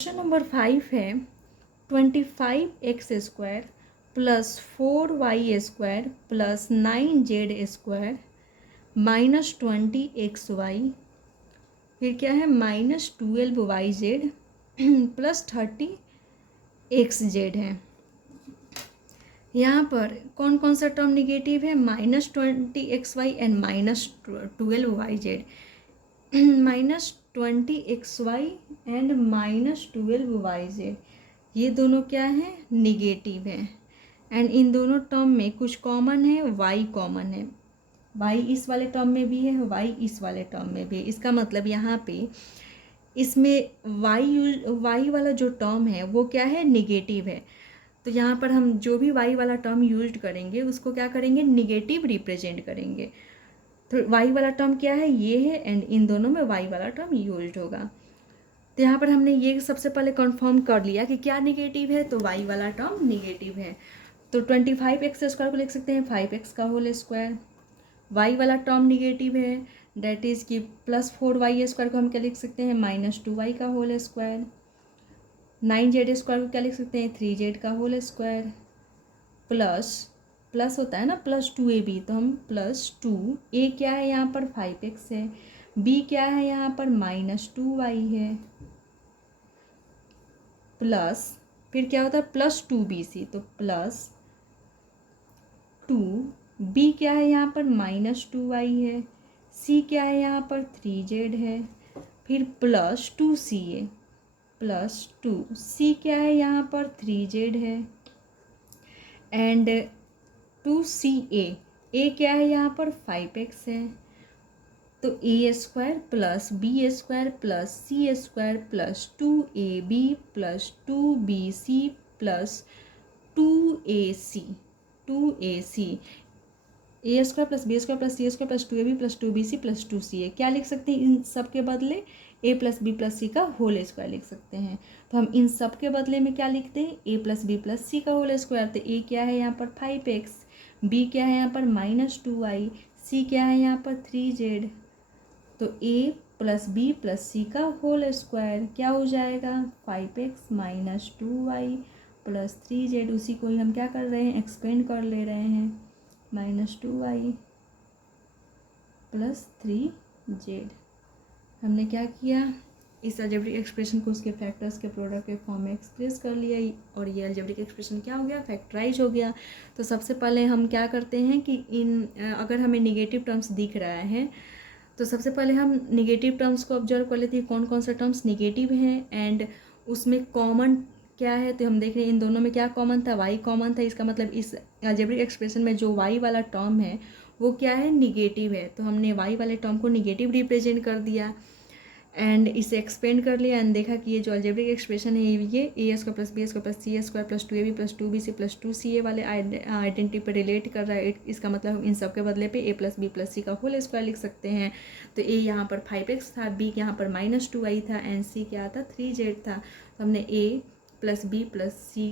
Question number 5 है 25x² plus 4y² plus 9z² minus 20xy, फिर क्या है माइनस 12yz प्लस 30xz है। यहाँ पर कौन कौन सा टर्म निगेटिव है, minus 20xy and minus 12yz। Minus 20xy and minus 12yz, ये दोनों क्या है निगेटिव है। एंड इन दोनों टर्म में कुछ कॉमन है, y कॉमन है, y इस वाले टर्म में भी है, y इस वाले टर्म में भी है। इसका मतलब यहाँ पे इसमें y वाला जो टर्म है वो क्या है निगेटिव है। तो यहाँ पर हम जो भी y वाला टर्म यूज करेंगे उसको क्या करेंगे निगेटिव रिप्रेजेंट करेंगे। तो y वाला टर्म क्या है ये है, एंड इन दोनों में y वाला टर्म यूज होगा। तो यहाँ पर हमने ये सबसे पहले कंफर्म कर लिया कि क्या निगेटिव है, तो y वाला टर्म निगेटिव है। तो 25x² को लिख सकते हैं 5x का होल स्क्वायर। y वाला टर्म निगेटिव है, डेट इज़ कि प्लस 4y² को हम क्या लिख सकते हैं माइनस 2y का होल स्क्वायर। 9z² को क्या लिख सकते हैं 3z का होल स्क्वायर, प्लस होता है ना प्लस 2ab, तो हम प्लस 2, a क्या है यहाँ पर 5x है, b क्या है यहाँ पर माइनस 2y है, प्लस फिर क्या होता है प्लस 2bc, तो प्लस 2b क्या है यहाँ पर माइनस 2y है, c क्या है यहाँ पर 3z है, फिर प्लस 2ca, प्लस 2c क्या है यहाँ पर 3z है, एंड 2ca, a क्या है यहाँ पर 5x है। तो a² plus b² plus c² plus 2ab plus 2bc plus 2ac, a² plus b² plus c² plus 2ab plus 2bc plus 2ca, क्या लिख सकते हैं इन सब के बदले a plus b plus c का होल स्क्वायर लिख सकते हैं। तो हम इन सब के बदले में क्या लिखते हैं a plus b plus c का होल स्क्वायर। तो a क्या है यहाँ पर 5x, b क्या है यहाँ पर माइनस 2y, c क्या है यहाँ पर 3z। तो a प्लस बी प्लस सी का होल स्क्वायर क्या हो जाएगा 5x minus 2y plus 3z, उसी को ही हम क्या कर रहे हैं एक्सपेंड कर ले रहे हैं, माइनस 2y प्लस 3z। हमने क्या किया इस अलजेब्रिक एक्सप्रेशन को उसके फैक्टर्स के प्रोडक्ट के फॉर्म में एक्सप्रेस कर लिया, और ये अलजेब्रिक एक्सप्रेशन क्या हो गया फैक्टराइज हो गया। तो सबसे पहले हम क्या करते हैं कि अगर हमें निगेटिव टर्म्स दिख रहा है तो सबसे पहले हम निगेटिव टर्म्स को ऑब्जर्व कर लेते हैं कौन कौन सा टर्म्स निगेटिव हैं एंड उसमें कॉमन क्या है। तो हम देख रहे हैं इन दोनों में क्या कॉमन था, y कॉमन था। इसका मतलब इस अलजेब्रिक एक्सप्रेशन में जो y वाला टर्म है वो क्या है निगेटिव है। तो हमने y वाले टर्म को निगेटिव रिप्रेजेंट कर दिया एंड इसे एक्सपेंड कर लिया एंड देखा कि ये जो अलजेब्रिक एक्सप्रेशन है ये a² plus b² plus c² plus 2ab plus 2bc plus 2ca वाले आइडेंटिटी पर रिलेट कर रहा है। इसका मतलब हम इन सब के बदले पे a plus b plus c का होल स्क्वायर लिख सकते हैं। तो a यहाँ पर 5x था, b यहाँ पर माइनस 2y था एंड c क्या था 3z था। तो हमने a plus b plus c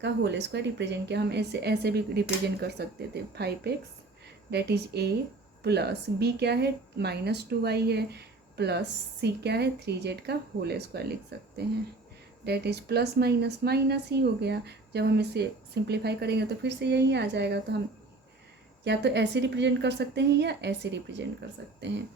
का होल स्क्वायर रिप्रेजेंट किया। हम ऐसे भी रिप्रेजेंट कर सकते थे 5x that is a plus b क्या है माइनस 2y है प्लस c क्या है 3z का होल स्क्वायर लिख सकते हैं। That is plus minus minus ही हो गया। जब हम इसे सिंप्लीफाई करेंगे तो फिर से यही आ जाएगा। तो हम या तो ऐसे रिप्रेजेंट कर सकते हैं या ऐसे रिप्रेजेंट कर सकते हैं।